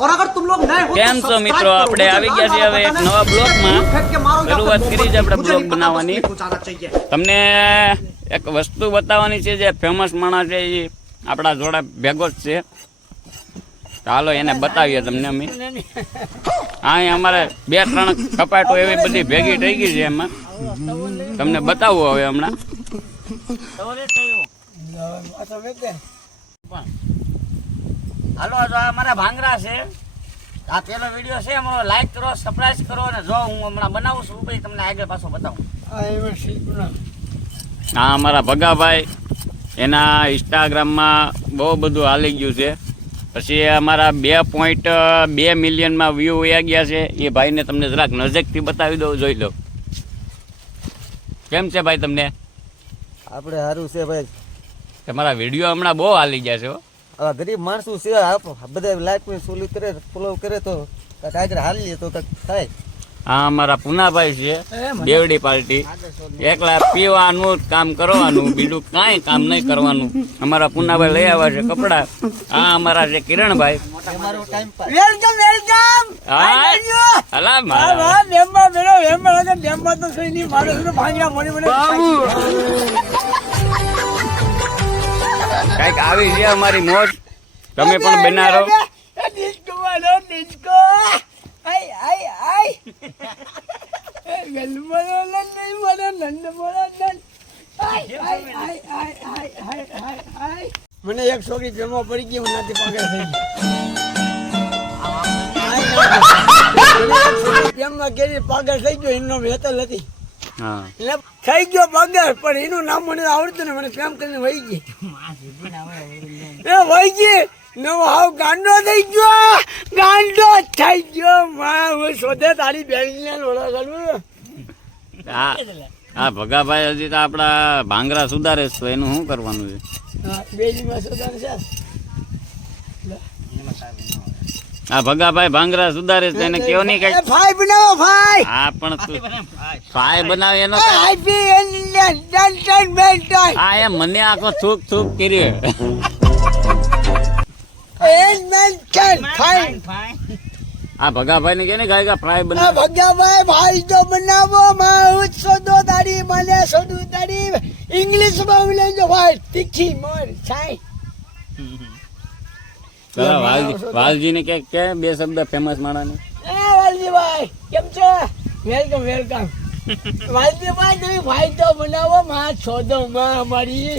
કેમ છો મિત્રો, આપણે આવી ગયા છીએ હવે એક નવા બ્લોગમાં. શરૂઆત કરી છે આપણે બ્લોગ બનાવવાની. તમને એક વસ્તુ બતાવવાની છે જે ફેમસ માણસ છે એ આપણા જોડે ભેગો જ છે. ચાલો એને બતાવીએ તમને અમે. અહીં અમારે 2-3 કપાટો એવી બધી ભેગી થઈ ગઈ છે એમાં. તમને બતાવું હવે હમણાં. હાલો, જો આ મારા ભાંગરા છે. આ પેલો વિડીયો છે, એમાં લાઈક કરો, સબસ્ક્રાઇબ કરો અને જો હું હમણાં બનાવું છું ભાઈ તમને આગળ પાછો બતાવું. હા, અમારા ભગાભાઈ એના ઇન્સ્ટાગ્રામમાં બહુ બધું હાલી ગયું છે. પછી અમારા 2.2 મિલિયનમાં વ્યૂ આવી ગયા છે. એ ભાઈને તમને જરાક નજીકથી બતાવી દઉં, જોઈ લો. કેમ છે ભાઈ તમને? આપણે સારું છે ભાઈ. તમારા વિડીયો હમણાં બહુ હાલી ગયા છે હો. હવે ગરીબ માણસો છે, બધા લાઈક સોલી કરે, ફોલો કરે તો કાંઈક હાલીએ તો કાંઈક થાય. હા, અમારા પુનાભાઈ છે, બેવડી પાર્ટી. એકલા પીવાનું જ કામ કરવાનું, બીજું કાંઈ કામ નહીં કરવાનું. અમારા પુનાભાઈ લઈ આવ્યા છે કપડા. હા, અમારા છે કિરણભાઈ. Welcome welcome. હા, હલા મારા તો સહી નહીં મારો ભાંગરા મને કઈક આવી છે અમારી મોજ. તમે પણ બનારો. ડિસ્કો વાળો ડિસ્કો. આય આય આય. ગલમરો નહીં મને નંદ મોરા નંદ. આય આય આય આય આય આય આય. મને એક છોકરી પ્રેમમાં પડી ગઈ, હું નાથી પાગલ થઈ ગઈ. પ્રેમમાં કેરી પાગલ થઈ ગયો, એનો વેતલ હતી. હા, એટલે થઈ ગયો પાગલ, પણ એનું નામ મને આવડતું ને, મને પ્રેમ કરીને વહી ગઈ. એ વહી ગઈ નવો હાવ ગાંડો થઈ ગયો, ગાંડો થઈ ગયો. માં હું શોધે તારી બેનને લોડા કરું. હા, ભગાભાઈ હજી તો આપડા ભાંગરા સુધારે છે, તો એનું શું કરવાનું છે? બેજીમાં સુધાર છે. હા, ભગાભાઈ ભાંગરા સુધારે છે, એને કેવો નહીં કઈ. ભાઈ બનાવો ભાઈ. હા, પણ તું ફાય બનાવે એનો. હા, એ મને આખો થૂક થૂક કર્યો. હા, ભગાભાઈ ને કે ને ગાય ફ્રાય બનાવે. ભગાભાઈ ભાઈ તો બનાવો, માં શોધો તારી, મને શોધું તારી. ઇંગ્લિશમાં બોલે જો ભાઈ, તીખી મોર છાઈ. વાલજી ને કે 2 શબ્દ ફેમસ માણસ. વાલજીભાઈ કેમ છો? Welcome welcome. વાલજીભાઈ તમે ભાઈ તો બનાવો, માં શોધો. માં અમારી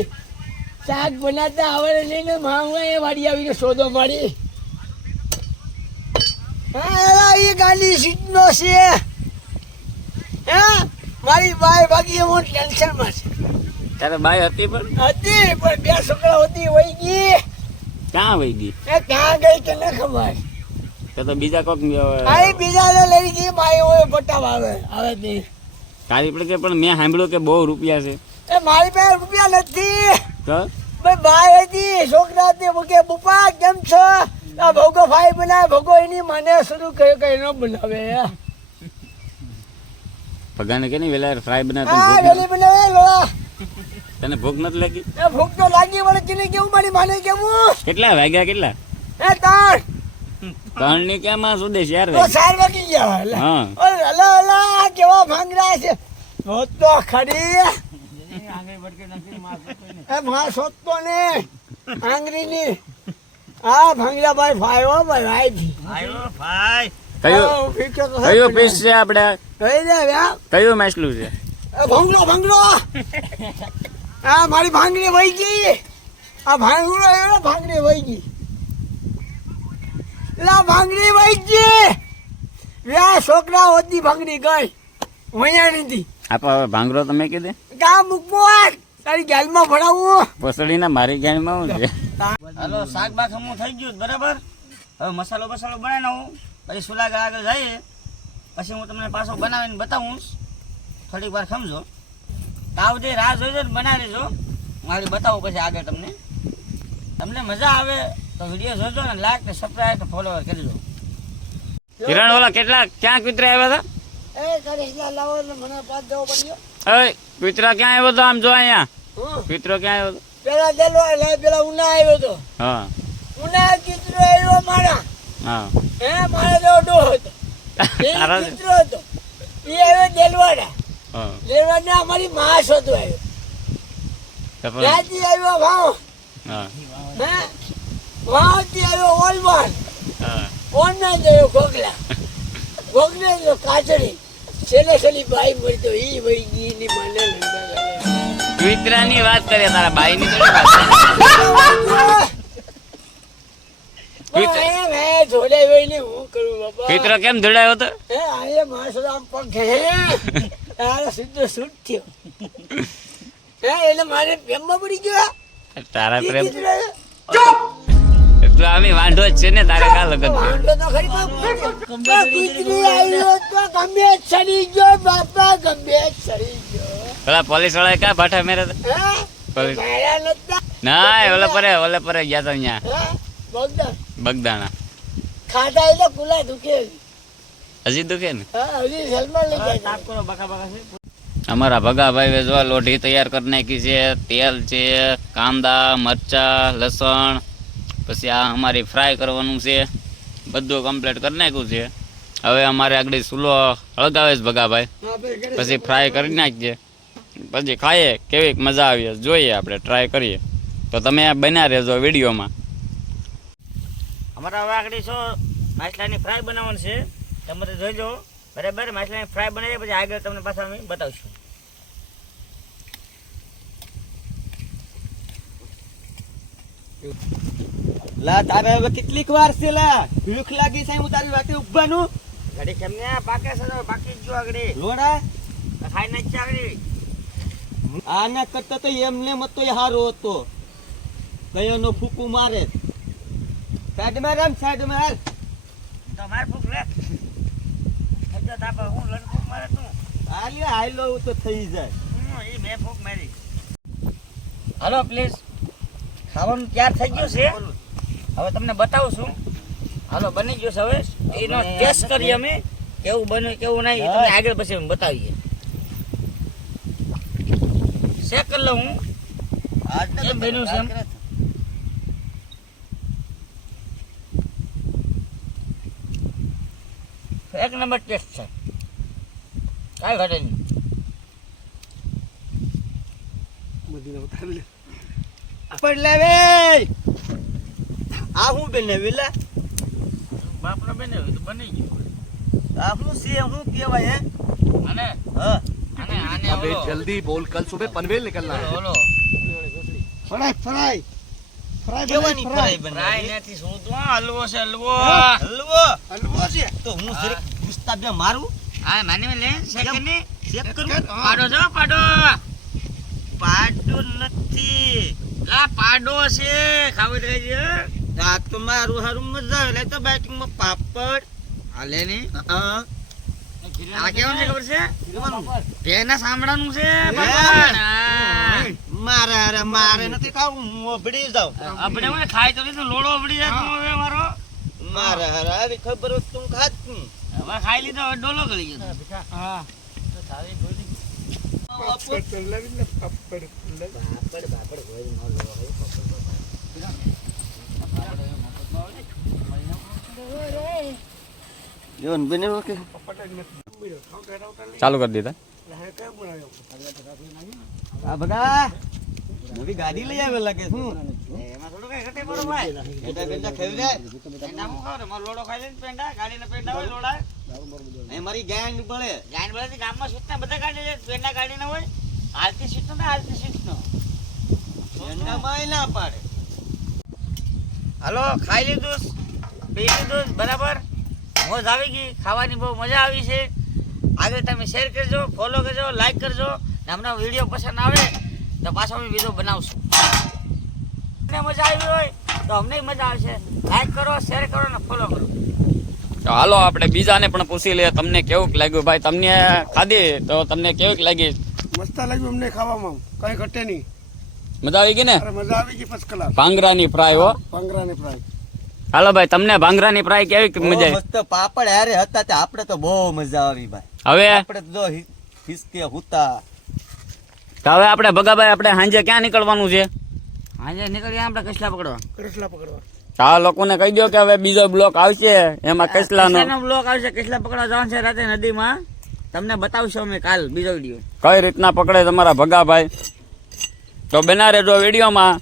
શાક બનાવતા આવડે લઈને માં હું એ વાડી આવીને શોધો મારી. હા, એ ગાડી સીટનો છે. હા, મારી બાય ભાગી હું ટેન્શનમાં છે. તારે બાઈ હતી પણ હતી, પણ 2 છોકરા હતી, વહી ગઈ. ક્યાં વહી ગઈ? એ ક્યાં ગઈ કે ન ખબર. તો બીજા કોક આઈ બીજા તો લઈ ગઈ. મારી ઓય પટાવા આવે નહીં. તારી પડે કે પણ મેં સાંભળ્યું કે બહુ રૂપિયા છે. એ મારી પાસે રૂપિયા નથી. તો ભાઈ બાય હતી, છોકરા હતી. કે પપ્પા કેમ છો? આ ભોગો ભાઈ બનાવે, ભોગો એની મને શરૂ કર્યો કઈ ન બનાવે. ભગાને કે નહીં વેલા ફ્રાય બનાવે. હા, વેલી બનાવે લોડા. તને ભૂખ નથી લાગી? એ ભૂખ તો લાગી, વળે કેને કેવું, મારી માને કેવું. કેટલા વાગ્યા? કેટલા? એ 3 ની કેમ સુધી 4 તો વાગ્યા? 4 વાગી ગયા. હા, અલા અલા કેવા ભાંગરા છે. તો ખરી એ માં શોધતો ને આંગળી ની. હા, ભાંગરા ભાઈ ભાઈ હો ભાઈ ભાઈ. કયું પીસ છે આપણે? કયું માછલું છે? ભંગલો ભંગલો. હા, મારી ભાંગરી વહી ગઈ. આ ભાંગરો એવો ભાંગરી વહી ગઈ. લા ભાંગરી વહી ગઈ. વ્યા છોકરા હોતી ભાંગરી ગઈ, વૈયાણી હતી. આપા ભાંગરો તમે કીધે કા મૂકવો તારી ગેલમાં ભણાવું. પોસડી ના મારી ગેણમાં હું છે. હાલો, શાક બાક હમું થઈ ગયું બરાબર. હવે મસાલો બસાલો બનાવી નાખું, પછી સુલાગ આગળ જઈએ, પછી હું તમને પાછો બનાવીને બતાવું. થોડીક વાર સમજો, તાવ જે રાહ જોઈજો ને બનાવી લેજો. મારી બતાવું પછી આગળ તમને. તમને મજા આવે તો વિડીયો જોજો ને લાઈક ને સબસ્ક્રાઇબ ને ફોલોવર કરજો. કિરણ ઓલા કેટલા ક્યાં કૂતરા આવ્યા એ કરીશના લાવો ને મને પાસ દેવો પડ્યો. હતા? ઓય, કૂતરા ક્યાં આવ્યો હતો? આમ જો અહીંયા કૂતરો ક્યાં આવ્યો હતો? પેલા દેલો પેલા ઉના આવ્યો તો. હા, ઉના કીધું આવ્યો મારા. હા મારે જો ડોહો હતો એ તારા મિત્રો હતો એ આવ્યો દેલવાડા હા દેલવાડા અમારી માસ હતો આવ્યો તો પણ- ત્યાંથી આવ્યો વાવ હા વાવથી આવ્યો ઓલવાન હા ઓનના જોયો ગોગલા ગોગલે જો કાચડી છેલ્લે છેલ્લી બાઈ મરી તો ઈ વહી ગઈ ની મને કુતરાની વાત કરે તારા ભાઈની થોડી વાત કરે. જોડે વહીને હું કરું બાપા કુતરો કેમ ધોડાયો હતો હે આયે માણસો આમ પગ હે તારો સીધો શૂટ થયો હે એટલે મારે પ્રેમમાં પડી ગયો તારા પ્રેમ કીધું તો અમે વાંઢો જ છે ને તારે કા લગન થયું? વાંધો તો ખરી કુતરી આવ્યો તો ગમે ચડી ગયો બાપા ગમે ચડી ગયો પેલા પોલીસ વાળા ક્યાં ભાઠા મેરે હે પોલીસ મારા નતા ના ઓલે પરે ગયા તા અહીંયા હે બગદા બગદાણા ખાધા એટલે કુલા દુખે હજી દુખે ને હા હજી સલમાન લઈ જાય તાપ કરો બકા બકા છે અમારા ભગાભાઈ જો લોઢી તૈયાર કરી નાખી છે તેલ છે કાંદા મરચા લસણ પછી આ અમારી ફ્રાય કરવાનું છે બધું કમ્પ્લીટ કરી નાખ્યું છે હવે અમારે આગળ ચૂલો હળગાવે છે ભગાભાઈ પછી ફ્રાય કરી નાખીએ પછી ખાઈએ કેવી મજા આવી જોઈએ આપણે ટ્રાય કરીએ તો તમે બન્યા રહેજો વિડીયોમાં અમારા હવે આગળ છો માછલાની ફ્રાય બનાવવાનું છે તમે તો જોઈજો બરાબર માછલાની ફ્રાય બનાવીએ પછી આગળ તમને પાછા અમે બતાવશું લા તારે હવે કેટલીક વાર છે લા ભૂખ લાગી છે હું તારી વાતે ઉભવાનું ઘડી કેમને પાકે છે તો પાકી જ જો આગળ લોડા ખાઈ નાખી આગળ આના કરતા તો એમને મત તો હારો હતો કયો નો ફૂકું મારે સાઈડમાં રામ સાઈડમાં હાલ તો માર ભૂખ લે હજો તાપા હું લન ભૂખ મારે તું હાલે હાલો તો થઈ જાય એ મેં ભૂખ મારી હાલો પ્લીઝ ખાવાનું તૈયાર થઈ ગયું છે હવે તમને બતાવું છું હાલો બની ગયું છે હવે એનો ટેસ્ટ કરીએ અમે કેવું બન્યું કેવું નહીં એ તમને આગળ પછી અમે બતાવીએ ચેક કરી લઉં હું કેમ બન્યું છે એમ એક નંબર ટેસ્ટ છે કાંઈ ઘટે નહીં પડલે વે આ હું બેને વેલા બાપનો બેન હવે તો બની ગયું આ હું છે હું કહેવાય હે અને હા આને આને अबे ઓલો जल्दी बोल कल सुबह पनवेल निकलना है ઓલો ફરાય ફરાય ફરાય કેવાની ફ્રાય બને ફ્રાય નથી શું તો હલવો છે હલવો હલવો હલવો છે તો હું જરીક ગુસ્તા બે મારું હા માની મે લે સેકન્ડ ને ચેક કરું પાડો જો પાડો પાડો નથી લા પાડો છે ખાવ દે છે આ તો મારું હારું મજા આવે તો બેટિંગ માં પાપડ હાલે ને હા આ કેવું છે ખબર છે કેવાનું પેના સાંભળવાનું છે મારે અરે મારે નથી ખાવું હું ઓભળી જાઉં આપણે હું ખાઈ તો લીધું લોડો અબડી જાય હવે મારો મારે અરે આવી ખબર હોત તું ખાત નહીં. હવે ખાઈ લીધો હવે ડોલો ગળી ગયો હા જોન બનેવો કે ચાલુ કરી દીધા આ બગા મોટી ગાડી લઈ આવે લાગે શું એમાં થોડું કઈ ઘટે બરો ભાઈ બેટા બેટા ખાઈ જાય પેંડા હું ખાવ રે મારો લોડો ખાઈ લે પેંડા ગાડીના પેંડા હોય લોડા એ મારી ગેંગ બળે ગાડી બળે ગામમાં સૂતના બધા કાઢે છે પેંડા ગાડીના હોય હાલતી સીટનો ને હાલતી સીટનો એંડા માય ના પાડે હાલો ખાઈ લીધું પી લીધું બરાબર મોજ આવી ગઈ ખાવાની બહુ મજા આવી છે આગળ તમે શેર કરજો ફોલો કરજો લાઈક કરજો ને હમણાં વિડીયો પસંદ આવે તો પાછો અમે બીજો બનાવશું તમને મજા આવી હોય તો અમને મજા આવશે લાઈક કરો શેર કરો ને ફોલો કરો તો હાલો આપણે બીજાને પણ પૂછી લઈએ તમને કેવું લાગ્યું ભાઈ તમને ખાધી તો તમને કેવું લાગી મસ્ત લાગ્યું અમને ખાવામાં કઈ ઘટે નહીં મજા આવી ગઈ ને અરે મજા આવી ગઈ ફર્સ્ટ ક્લાસ ભાંગરાની ફ્રાય હો પાંગરાની ફ્રાય હાલો ભાઈ તમને ભાંગરાની ફ્રાય કેવી મજા આવી મસ્ત પાપડ હારે હતા તે આપણે તો બહુ મજા આવી ભાઈ હવે આપણે તો જો હિસકે હુતા તો હવે આપણે ભગાભાઈ આપણે સાંજે ક્યાં નીકળવાનું છે આજે નીકળીએ આપણે કસલા પકડવા કરેસલા પકડવા આ લોકોને કહી દો કે હવે બીજો બ્લોક આવશે એમાં કસલાનો કસલાનો બ્લોક આવશે. કસલા પકડવા જવાનું છે રાતે નદીમાં. તમને બતાવશો અમે કાલ બીજો વિડીયો. કઈ રીતના પકડે તમારા ભગાભાઈ. તો બના રહેજો વિડીયોમાં.